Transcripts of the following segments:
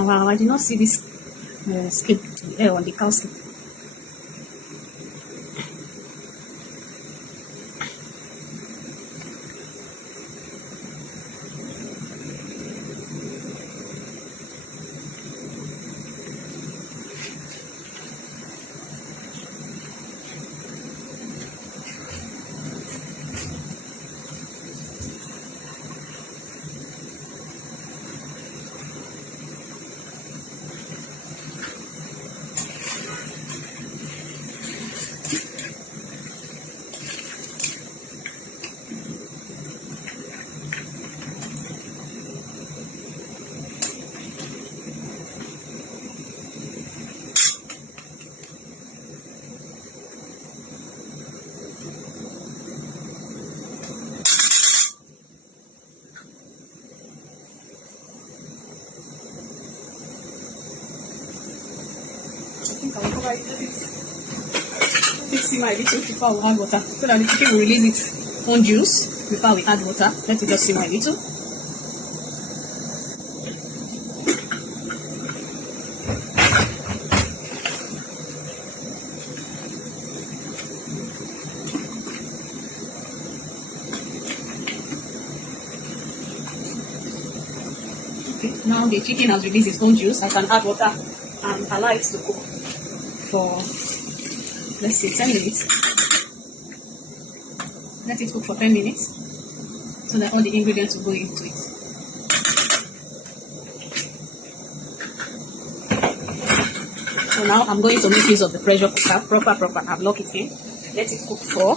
Oh, wow, I did not see this skin on the cow skin. I think I will cover it a bit. Simmer a little before we add water, so that the chicken will release its own juice before we add water. Let it just simmer a little. Okay, now the chicken has released its own juice. I can add water and allow it to cook for, let's say, 10 minutes. Let it cook for 10 minutes so that all the ingredients will go into it. So now I'm going to make use of the pressure cooker, proper. I've locked it in. Let it cook for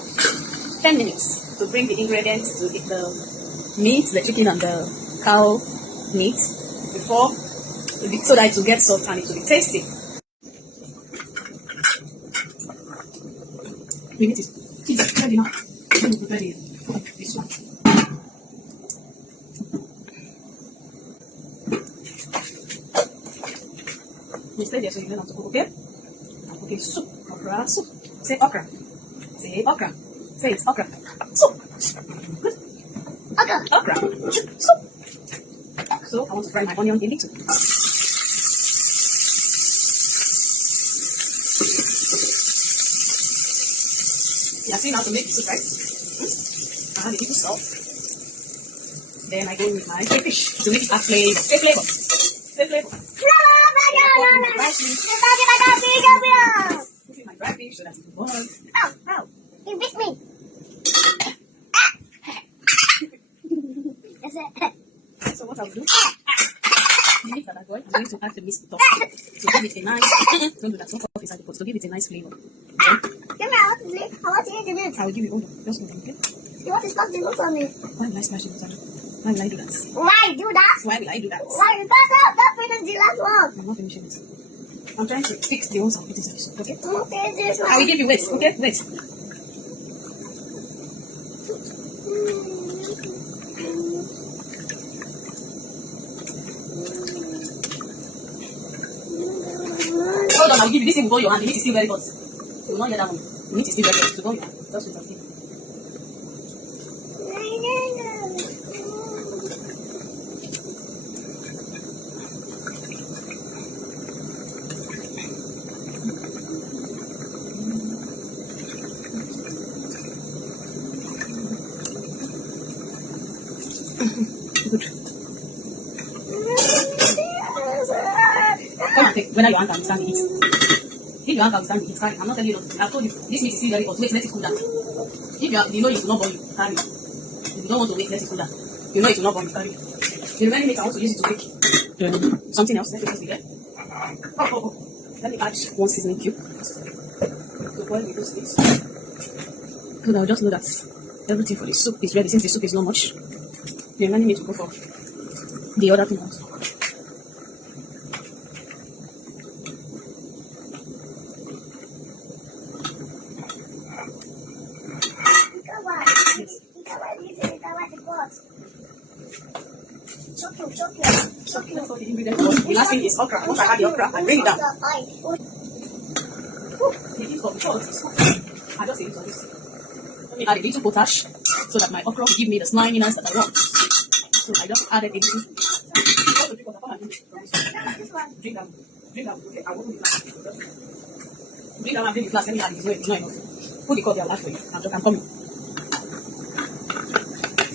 10 minutes to bring the ingredients to the meat, the chicken and the cow meat before, so that it will get soft and it will be tasty. The meat is ready now. Let me prepare this one. You stay there so you know how to cook, okay? I'm cooking soup, okra, soup. Say okra. Say okra. Say it's okra. Soup. Good. Okra. Soup. So I want to fry my onion a little. You are seeing how to make the soup, right? I add a little salt. Then I go with my crayfish to make it add flavor. Say flavor. Say flavor. Putting my dry fish so that it will burn. Ow! You bit me. That's it. So what I'll do, the meat that I'm going to add the meat to top to give it a nice, don't do that, don't cough inside the pot, to give it a nice flavor. Give me I want to eat it. I will give you all, just one, okay? You want to stop the look for me? Why will I smash it inside? Why will I do that? Why do that? Why will I do that? Why? That finish the last one. I'm not finishing it. I'm trying to fix the ones I'll put inside the soup, okay? Okay, this one. I will give you, wait, okay? Wait. Hold on, I'll give you this thing, go your hand. The meat is still very hot. You will not hear that one. The meat is still very hot. So go your hand. Just wait, okay? Good. Come and take whether your hand can stand it. If your hand can stand it, carry. I'm not telling you not to. I've told you this meat is still very hot. Wait, let it cool down. If you know it will not burn you, carry. If you don't want to wait, let it cool down. You know it will not burn you, carry. The remaining meat I want to use it to make something else. Let it just be there. Oh. Let me add one seasoning cube. So boil we do this. So I'll just know that everything for the soup is ready. Since the soup is not much, the remaining meat to go for the other thing also. Chocolate for the ingredients. The last thing is okra. Once I add the okra, I bring it down. I just use this. Let me add a little potash so that my okra will give me the sliminess that I want. So I just added a little. Drink that. Drink that. Okay, I'll open the flask. Drink that one, bring the flask. Let me add it. It's not enough. Put the cup there, I'll add for you. I'm coming.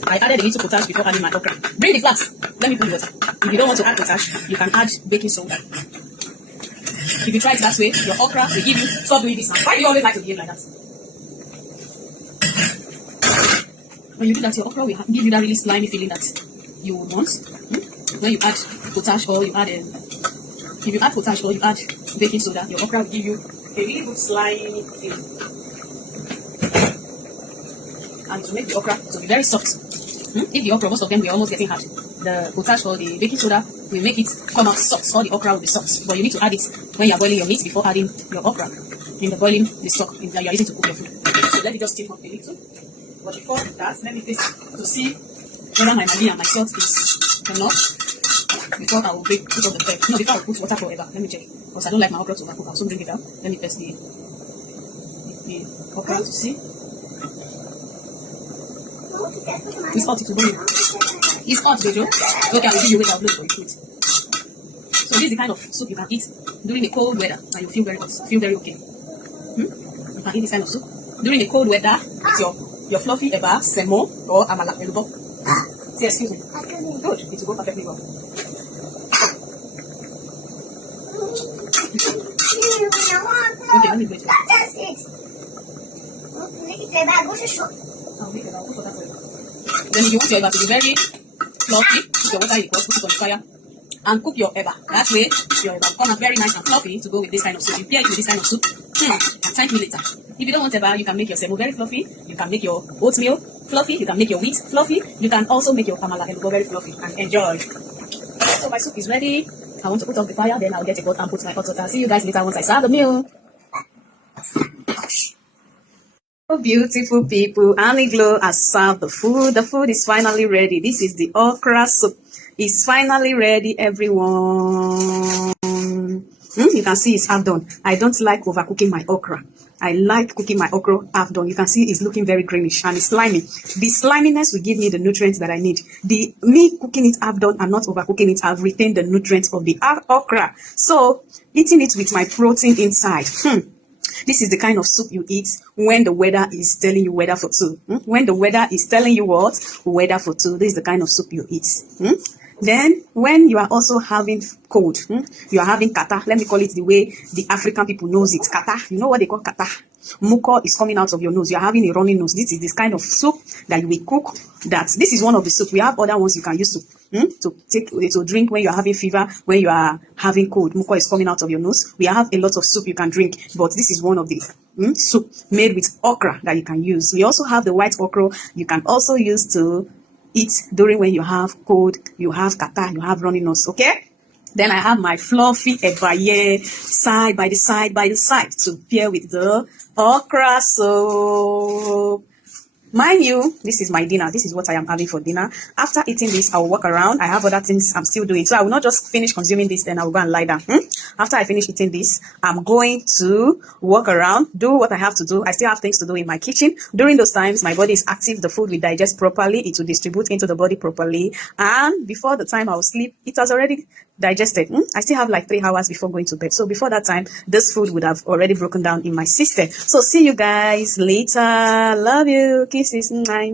I added a little potash before adding my okra. Bring the flask. Let me put the water. If you don't want to add potash, you can add baking soda. If you try it that way, your okra will give you. Stop doing this now. Why do you always like to behave like that? When you do that, your okra will give you that really slimy feeling that you want. When you add potash or you add if you add potash or you add baking soda, your okra will give you a really good slimy feeling. And to make the okra to be very soft. If the okra, most of them, we're almost getting hard. The potash or the baking soda will make it come out soft, or the okra will be soft. But you need to add it when you're boiling your meat before adding your okra. In the boiling, the stock that you're using to cook your food. So let it just steam up a little. But before that, let me taste to see whether my maggi and my salt is enough. Before I will put on the pepper. No, before I will put water forever. Let me check. Because I don't like my okra to overcook. I'll soon bring it out. Let me test the okra to see. It's hot, it will burn. It's hot, Jojo. Okay, I will give you weight. I'll blow it for you. So this is the kind of soup you can eat during the cold weather and you feel very hot, feel very okay. You can eat this kind of soup during the cold weather with your fluffy eba, semo, or amala elubo. Say excuse me. Good, it will go perfectly well. Okay, let me wait. That's it. I'll make it. I'll put water for you. Then if you want your eba to be very fluffy, put your water in the pot, put it on the fire, and cook your eba. That way, your eba will come out very nice and fluffy to go with this kind of soup. You pair it with this kind of soup, and thank me later. If you don't want eba, you can make your semo very fluffy. You can make your oatmeal fluffy. You can make your wheat fluffy. You can also make your amala elubo very fluffy and enjoy. So my soup is ready. I want to put off the fire, then I'll get a pot and put my hot water. See you guys later once I serve the meal. Oh, beautiful people, Annie Glow has served the food. The food is finally ready. This is the okra soup. It's finally ready, everyone. You can see it's half done. I don't like overcooking my okra. I like cooking my okra half done. You can see it's looking very greenish and it's slimy. The sliminess will give me the nutrients that I need. Me cooking it half done and not overcooking it, I've retained the nutrients of the okra. So eating it with my protein inside. This is the kind of soup you eat when the weather is telling you weather for two. When the weather is telling you what? Weather for two. This is the kind of soup you eat. Then, when you are also having cold, you are having kata. Let me call it the way the African people knows it. Kata. You know what they call kata? Muco is coming out of your nose. You are having a running nose. This is this kind of soup that you will cook. This is one of the soup. We have other ones you can use to drink when you are having fever, when you are having cold. Muco is coming out of your nose. We have a lot of soup you can drink, but this is one of the soup made with okra that you can use. We also have the white okra you can also use to eat during when you have cold, you have kata, you have running nose. Okay. Then I have my fluffy ebaye side by the side to pair with the okra soup. Mind you, this is my dinner. This is what I am having for dinner. After eating this, I will walk around. I have other things I'm still doing. So I will not just finish consuming this, then I will go and lie down. After I finish eating this, I'm going to walk around, do what I have to do. I still have things to do in my kitchen. During those times, my body is active. The food will digest properly. It will distribute into the body properly. And before the time I will sleep, it has already digested. I still have like 3 hours before going to bed. So before that time, this food would have already broken down in my system. So see you guys later. Love you. Kisses. Bye.